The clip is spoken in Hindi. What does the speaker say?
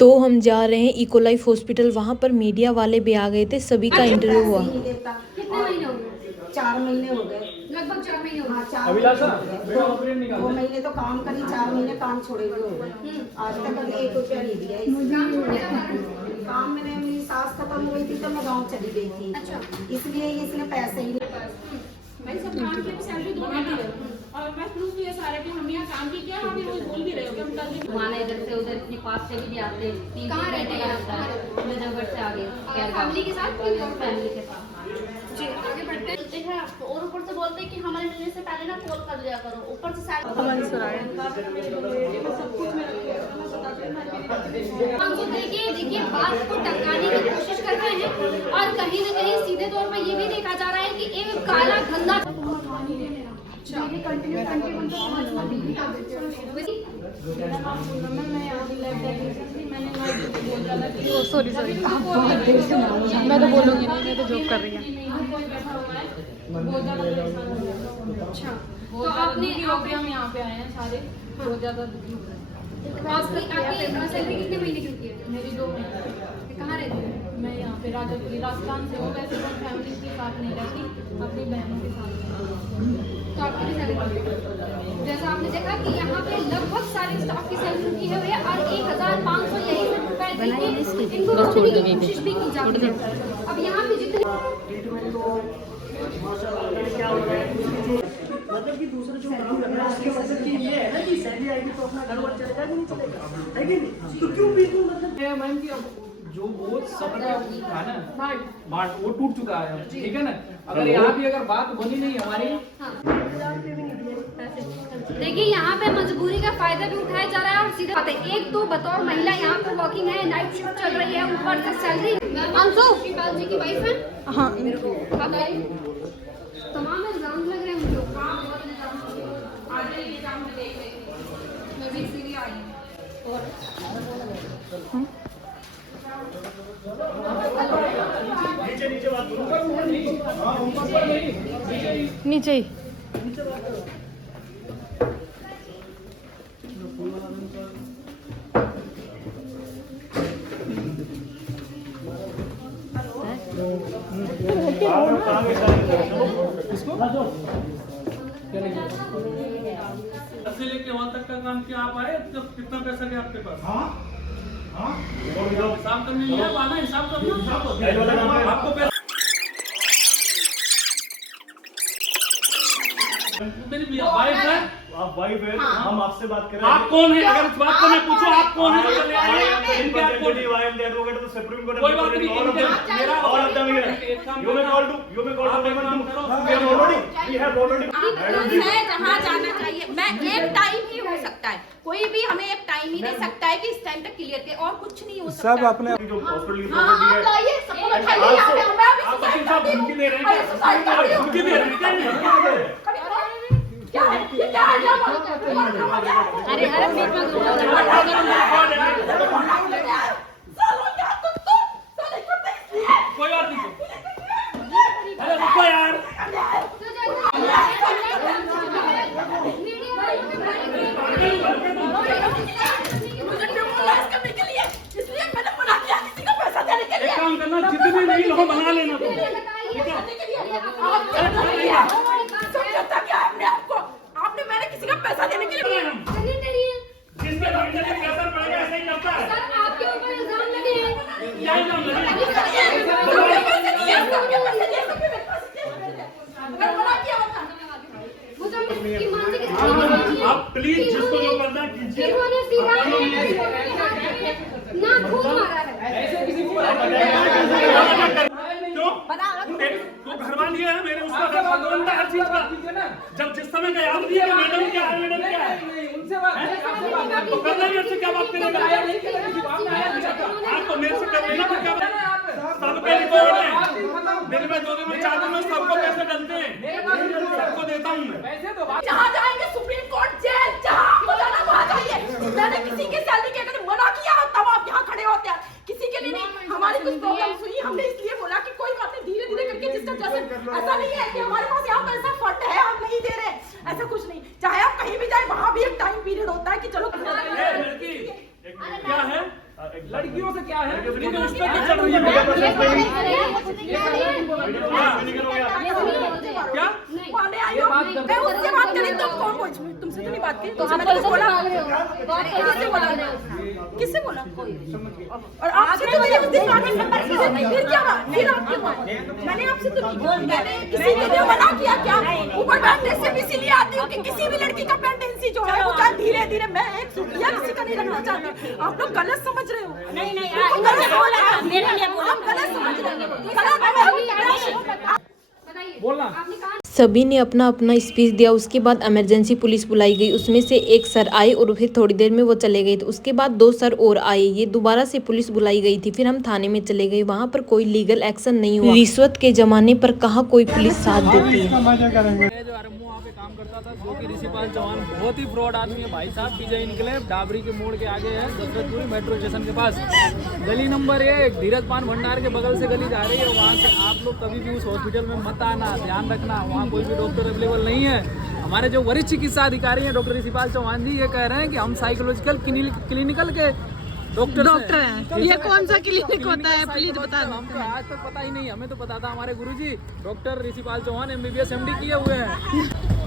तो हम जा रहे हैं इको लाइफ हॉस्पिटल, वहाँ पर मीडिया वाले भी आ गए थे, सभी का इंटरव्यू हुआ। कितने महीने हो गए? 4 महीने हो गए, लगभग 4 महीने हो गए। हाँ 4 महीने 2 महीने तो काम करी, 4 महीने काम छोड़े हुए हो गए। आज तक अभी 1 रुपया नहीं दिया काम मैंने, मेरी सास खत्म हो गई थी तो मैं गाँव चली गई थी। अच्छा, इसलिए इसने पैसे ही भाई सब काम की सैलरी दो ना और मैं प्रूफ भी है सारे कि हमने यहाँ काम भी किया, हम ये रोज बोल भी रहे हो कि हम कल भी माना इधर से उधर इतनी पास से भी नहीं आते। कहाँ रहते हैं आप? नगर से आगे फैमिली के साथ फैमिली के साथ। जी, आगे बढ़ते हैं। बोलते हैं आपको और ऊपर से बोलते हैं कि हमारे मिलने से पहले ना कॉल कर लिया करो, ऊपर से तो देखिए बात को टकराने की कोशिश कर रहे हैं और कहीं न कहीं सीधे तौर पर ये भी देखा जा रहा है कि एक काला धंधा सॉरी मैं तो बोलूँगी नहीं, मैं तो जॉब कर रही है। अच्छा तो आपने हम यहाँ पे आए हैं सारे, बहुत ज़्यादा दुखी हो रहे आपकी सैलरी कितने महीने की होती है? हैं। मेरी 2 महीने कहाँ रहते हैं? मैं यहाँ पे राजस्थान राजस्थान से हूँ, वैसे मैं फैमिली के साथ नहीं रहती, अपनी बहनों के साथ रहती। तो आपकी सैलरी जैसा आपने देखा कि यहाँ पे लगभग सारे स्टाफ की सैलरी रुकी है भैया और 1500 यही रुपए देके इनको रोकने की कोशिश भी की जाती है। अब यहाँ पे जितने मतलब कि दूसरा जो काम कर रहा है उसके मतलब कि ये है ना कि सैलरी आएगी तो अपना घर वर चलेगा कि नहीं चलेगा, है कि नहीं? तो क्यों बिल्कुल मतलब है मैम कि अब जो बोझ सफर का था ना बांट वो टूट चुका है, ठीक है ना। अगर यहाँ भी अगर बात बनी नहीं हमारी, देखिए यहाँ पे मजबूरी का फायदा भी उठाया जा रहा है और सीधे बात है, एक तो बतौर महिला यहाँ पे वर्किंग है, नाइट शिफ्ट चल रही है, ऊपर से सैलरी अंशु शिवपाल जी की वाइफ है। हाँ तमाम इल्जाम लग रहे हैं मुझे। मैं भी इसीलिए आई हूँ। नीचे ही से लेके वहाँ तक का काम किया आप आए, तो कितना पैसा गया आपके पास? हिसाब करने लिया पाना, हिसाब करना आपको पैसा। मेरी वाइफ है, आप वाइफ है, हम आपसे बात कर रहे हैं। आप कौन है? अगर इस बात को मैं पूछूं आप कौन है? इनके आप कौन? सुप्रीम कोर्ट कोई बात नहीं, मेरा all of them here. You may call to payment to. We have already. है जहाँ जाना चाहिए। मैं एक टाइम ही हो सकता है, कोई भी हमें एक टाइम ही दे सकता है कि इस टाइम तक क्लियर करे और कुछ नहीं हो सकता। सब अपने जो हॉस्पिटल की हाँ प्रॉपर्टी आप है, लाइए, सबको बैठाइए यहाँ पे। मैं अभी आप सुसाइड साहब करती हूँ। धमकी दे रहे हैं अरे सुसाइड कर रही हूँ। धमकी दे रहे हैं क्या है? ये क्या है? क्या बोल रहे हैं? अरे सालों क्या तुम तो साले करते इसलिए। कोई बात नहीं। अरे रुको यार, मुझे डिमोलाइज करने के लिए, इसलिए मैंने मना किया किसी को पैसा देने के लिए। एक काम करना, जितने रील हो बना लेना तुम। समझता क्या है अपने आप को? आपने मैंने किसी का पैसा देने के लिए जिसके भागने में कैसा पड़ेगा ऐसा ही करता है। आपके ऊपर इल्जाम लगे हैं। क्या इल्जाम लगे? पैसे दिए, सबके पैसे दिए, सबके पैसे दिए। मैं मना किया होता। वो जो की मानसिक स्थिति आप प्लीज जिसको जो करना कीजिए। इन्होंने सीधा ना खून मारा है। ऐसे किसी को क्यों? तो घर वाली है मेरे, उसका कानून था हर चीज का। जब जिस समय का याद दिया मैडम क्या है, मैडम क्या है, उनसे बात तो करना मेरे से क्या बात करेगा? आपको मेरे से कर लेना तो क्या सबके रिकॉर्ड है मेरे में, 2 दिन में 4 दिन में सबको पैसे डलते हैं, सबको देता हूँ मैं। जहाँ जाएंगे सुप्रीम कोर्ट, जेल, जहाँ आपको जाना वहाँ जाइए। मैंने किसी की सैलरी के अगर मना किया तब आप यहाँ खड़े होते हैं, किसी के लिए नहीं। हमारी कुछ प्रॉब्लम हुई, हमने इसलिए बोला कि कोई बात नहीं, धीरे धीरे करके जिसका जैसे। ऐसा नहीं है कि हमारे पास यहाँ पैसा फट है हम नहीं दे रहे, ऐसा कुछ नहीं। चाहे आप कहीं भी जाए वहाँ भी एक टाइम पीरियड होता है कि चलो लड़की क्या है, लड़कियों से क्या है? लेकिन उस पर चढ़ रही है क्या? माने आई हो, मैं उससे बात करी, तुम कौन बोल? तुमसे तो नहीं बात की, तुमसे मैंने कुछ बोला? किससे बोला? और आपसे तो नहीं, उस दिन कॉन्टैक्ट नंबर फिर क्या हुआ? फिर आप क्यों आए? मैंने आपसे तो नहीं, मैंने किसी के लिए मना किया क्या? ऊपर बैठने से भी इसीलिए आती हूँ कि किसी भी लड़की का पेंडेंसी जो है वो चाहे धीरे धीरे, मैं एक सूटिया किसी का नहीं रखना चाहती। आप लोग गलत समझ रहे हो। नहीं मेरे लिए बोला, गलत समझ रहे हो। बोलना। सभी ने अपना अपना स्पीच दिया। उसके बाद इमरजेंसी पुलिस बुलाई गई। उसमें से एक सर आए और फिर थोड़ी देर में वो चले गए। तो उसके बाद 2 सर और आए। ये दोबारा से पुलिस बुलाई गई थी। फिर हम थाने में चले गए। वहाँ पर कोई लीगल एक्शन नहीं हुआ। रिश्वत के जमाने पर कहाँ कोई पुलिस साथ देती है। जो आरएमओ वहाँ पे काम करता था, जो कि ऋषिपाल चौहान बहुत ही फ्रॉड आदमी है भाई साहब। पीजे इनकलेव डाबरी के मोड़ के आगे है, दशरथपुरी मेट्रो स्टेशन के पास, गली नंबर 1, धीरज पान भंडार के बगल से गली जा रही है। वहाँ से आप लोग कभी भी उस हॉस्पिटल में मत आना, ध्यान रखना, वहाँ कोई भी डॉक्टर अवेलेबल नहीं है। हमारे जो वरिष्ठ चिकित्सा अधिकारी हैं डॉक्टर ऋषिपाल चौहान जी, ये कह रहे हैं कि हम साइकोलॉजिकल क्लिनिकल के डॉक्टर हैं। ये कौन सा क्लिनिक होता है प्लीज बता दो। हमको आज तक पता ही नहीं, हमें तो पता था हमारे गुरुजी doctor Rishipal Chauhan MBBS MD किए हुए हैं।